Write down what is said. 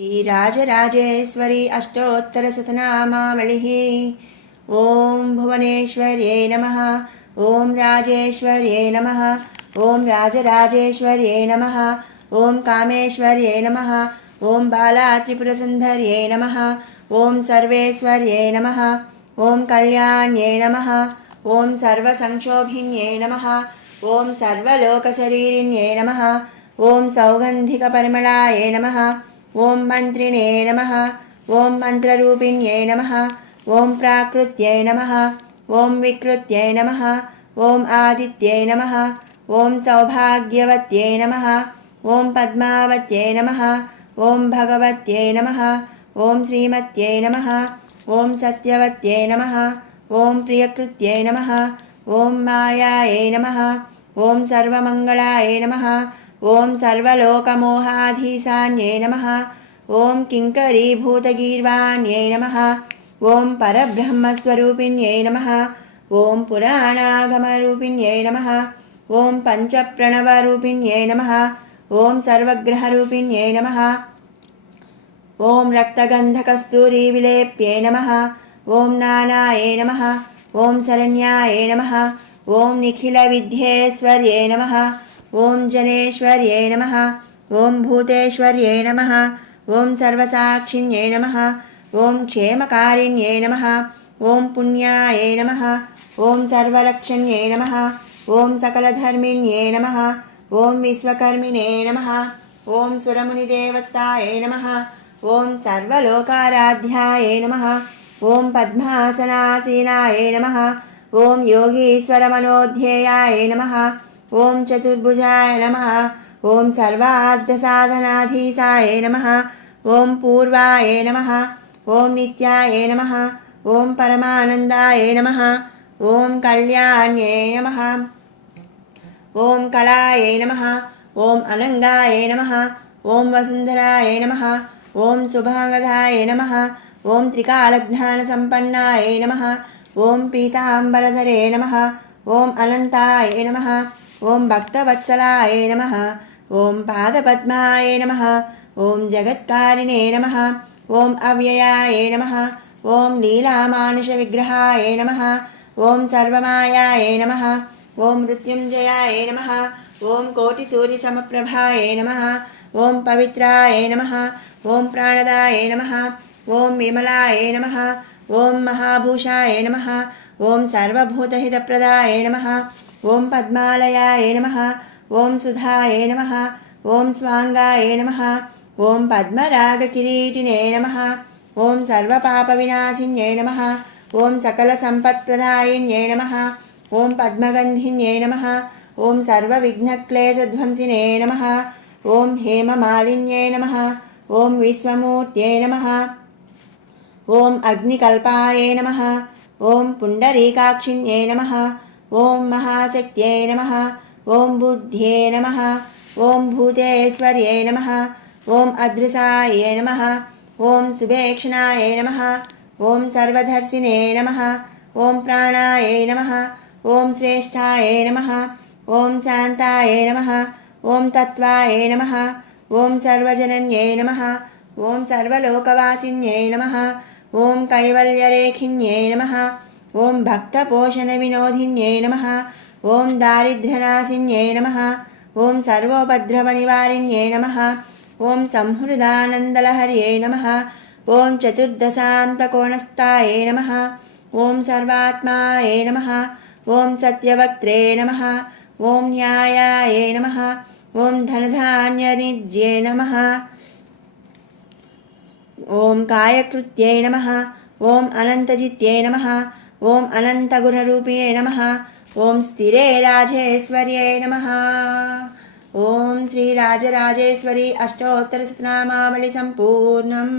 श्रीराजराजेश्वरी अष्टोत्तरशतनामावलिः। ॐ भुवनेश्वर्यै नमः। ॐ राजेश्वर्यै नमः। ॐ राजराजेश्वर्यै नमः। ॐ कामेश्वर्यै नमः। ॐ बालात्रिपुरसुन्दर्यै नमः। ॐ सर्वेश्वर्यै नमः। ॐ कल्याण्यै नमः। ॐ सर्वसंक्षोभिन्यै नमः। ॐ सर्वलोकशरीरिण्यै नमः। ॐ सौगन्धिकपरिमलायै नमः। ॐ मन्त्रिणे नमः। ॐ मन्त्ररूपिण्यै नमः। ॐ प्राकृत्यै नमः। ॐ विकृत्यै नमः। ॐ आदित्यै नमः। ॐ सौभाग्यवत्यै नमः। ॐ पद्मावत्यै नमः। ॐ भगवत्यै नमः। ॐ श्रीमत्यै नमः। ॐ सत्यवत्यै नमः। ॐ प्रियकृत्यै नमः। ॐ मायायै नमः। ॐ सर्वमङ्गलायै नमः। ॐ सर्वलोकमोहाधीशान्यै नमः। ॐ किङ्करीभूतगीर्वाण्यै नमः। ॐ परब्रह्मस्वरूपिण्यै नमः। ॐ पुराणागमरूपिण्यै नमः। ॐ पञ्चप्रणवरूपिण्यै नमः। ॐ सर्वग्रहरूपिण्यै नमः। ॐ रक्तगन्धकस्तूरीविलेप्यै नमः। ॐ नानायै नमः। ॐ शरण्यायै नमः। ॐ निखिलविद्येश्वर्यै नमः। ॐ जनेश्वर्यै नमः। ॐ भूतेश्वर्यै नमः। ॐ सर्वसाक्षिण्यै नमः। ॐ क्षेमकारिण्यै नमः। ॐ पुण्यायै नमः। ॐ सर्वरक्षण्यै नमः। ॐ सकलधर्मिण्यै नमः। ॐ विश्वकर्मिणे नमः। ॐ सुरमुनिदेवस्तायै नमः। ॐ सर्वलोकाराध्यायै नमः। ॐ पद्मासनासीनायै नमः। ॐ योगीश्वरमनोध्येयाय नमः। ॐ चतुर्भुजाय नमः। ॐ सर्वार्थसाधनाधीशाय नमः। ॐ पूर्वाय नमः। ॐ नित्याय नमः। ॐ परमानन्दाय नमः। ॐ कल्याण्ये नमः। ॐ कलाय नमः। ॐ अनङ्गाय नमः। ॐ वसुन्धराय नमः। ॐ शुभाङ्गदाय नमः। ॐ त्रिकालज्ञानसम्पन्नाय नमः। ॐ पीताम्बरधरे नमः। ॐ अनन्ताय नमः। ॐ भक्तवत्सलाय नमः। ॐ पादपद्माय नमः। ॐ जगत्कारिणे नमः। ॐ अव्ययाय नमः। ॐ लीलामानुषविग्रहाय नमः। ॐ सर्वमायाय नमः। ॐ मृत्युञ्जयाय नमः। ॐ कोटिसूर्यसमप्रभाय नमः। ॐ पवित्राय नमः। ॐ प्राणदाय नमः। ॐ विमलाय नमः। ॐ महाभूषाय नमः। ॐ सर्वभूतहितप्रदाय नमः। ॐ पद्मालयाय नमः। ॐ सुधाय नमः। ॐ स्वाङ्गाय नमः। ॐ पद्मरागकिरीटिने नमः। ॐ सर्वपापविनाशिन्यै नमः। ॐ सकलसम्पत्प्रदायिन्यै नमः। ॐ पद्मगन्धिन्यै नमः। ॐ सर्वविघ्नक्लेशध्वंसिने नमः। ॐ हेममालिन्यै नमः। ॐ विश्वमूर्त्यै नमः। ॐ अग्निकल्पाय नमः। ॐ पुण्डरीकाक्षिण्यै नमः। ॐ महाशक्त्यै नमः। ॐ बुद्ध्यै नमः। ॐ भूतेश्वर्यै नमः। ॐ अदृशाय नमः। ॐ सुभेक्षणाय नमः। ॐ सर्वधर्षिणे नमः। ॐ प्राणाय नमः। ॐ श्रेष्ठाय नमः। ॐ शान्ताय नमः। ॐ तत्त्वाय नमः। ॐ सर्वजनन्यै नमः। ॐ सर्वलोकवासिन्यै नमः। ॐ कैवल्यरेखिन्यै नमः। ॐ भक्तपोषणविनोदिन्यै नमः। ॐ दारिद्र्यनाशिन्यै नमः। ॐ सर्वोपद्रवनिवारिण्यै नमः। ॐ संहृदानन्दलहर्यै नमः। ॐ चतुर्दशान्तकोणस्थाय नमः। ॐ सर्वात्माय नमः। ॐ सत्यवक्त्रे नमः। ॐ न्यायाय नमः। ॐ धनधान्यनिध्ये नमः। ॐ कायकृत्यै नमः। ॐ अनन्तजित्यै नमः। ॐ अनन्तगुणरूपिणे नमः। ॐ स्थिरे राजेश्वर्यै नमः। ॐ श्रीराजराजेश्वरी अष्टोत्तरशतनामावलिः सम्पूर्णम्।